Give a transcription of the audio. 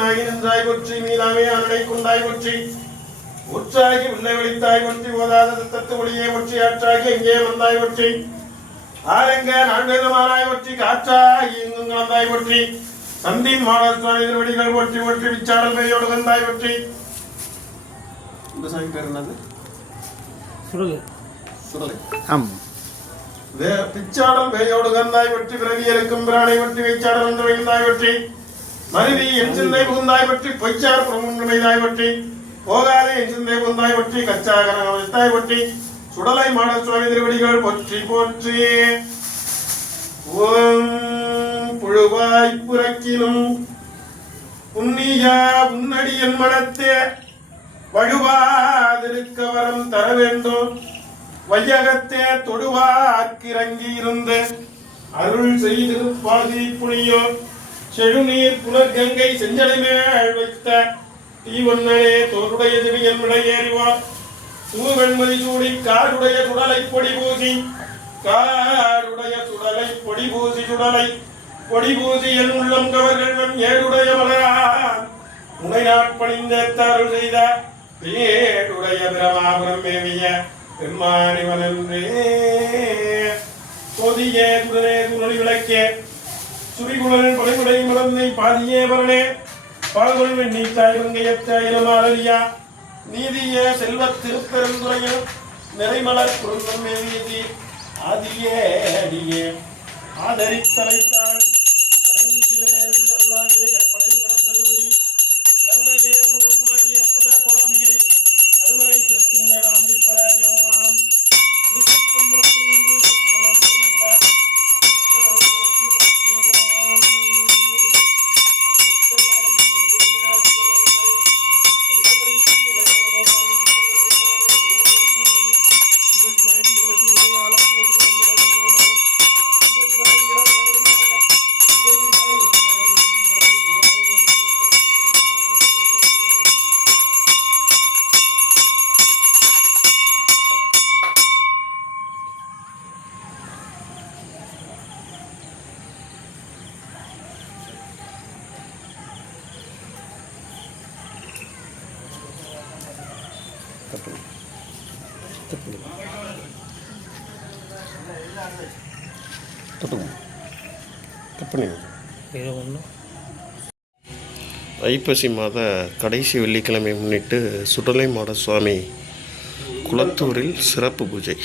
ஒற்றி மீளாமே அன்னை குண்டாய் ஒற்றி உற்றாகி உன்னை ஒளித்தாய் ஒற்றி ஓதாத தத்து ஒளியே ஒற்றி ஆற்றாகி எங்கே வந்தாய் ஒற்றி ஆரங்க நான்வேதமானாய் ஒற்றி காற்றாகி எங்கும் கலந்தாய் ஒற்றி சந்தின் மாடல் திருவடிகள் ஒற்றி ஒற்றி விச்சாடல் பெரியோடு வந்தாய் ஒற்றி இந்த சாமி பேர் என்னது? சுடலை சுடலை ஆம். வே பிச்சாடல் வேயோடு கந்தாய் வெற்றி பிறவியலுக்கும் பிராணை வெற்றி வைச்சாடல் வந்து வைந்தாய் வெற்றி மனைவி என் சிந்தை புகுந்தாய் பற்றி பொய்ச்சார் பிரமுன்மைதாய் பற்றி போகாதே என் சிந்தை புகுந்தாய் பற்றி கச்சாகரத்தாய் பற்றி சுடலை மாடல் சுவாமி திருவடிகள் பற்றி போற்றி. ஓம் புழுவாய் புறக்கினும் புண்ணியா உன்னடி என் மனத்தே வழுவாதிருக்க வரம் தர வேண்டும். வையகத்தே தொடுவாக்கிறங்கி இருந்து அருள் செய்திருப்பாதி புனியோ. செழுநீர் புனர்கங்கை செஞ்சடை மேல் வைத்த தீவண்ணனே தோருடைய திவியன் விடையேறிவார். தூவெண்மதி சூடி காருடைய சுடலை பொடி பூசி காருடைய சுடலை பொடி பூசி சுடலை பொடி பூசி என் உள்ளம் கவர்கள் ஏழுடைய மலரான் உனை நாட்பணிந்த தருள் செய்த பேடுடைய பிரமாபுரம் மேவிய பெருமானிவனன்றே. பொதிய குடனே குணலி விளக்கே சுரிகுணன் படைமுடை மலர்ந்தை பாதியே பரணே பால்கொள் நீத்தாய் தாய் நீதிய செல்வ திருப்பெருந்துறையில் நிறைமலர் குருந்தம் மேவியதி. ஆதியே அடியே. ஆதரித்தலைத்தான் அருள்திவே ஏதோ ஒன்று ஐப்பசி மாத கடைசி வெள்ளிக்கிழமை முன்னிட்டு சுடலை மாட சுவாமி குளத்தூரில் சிறப்பு பூஜை.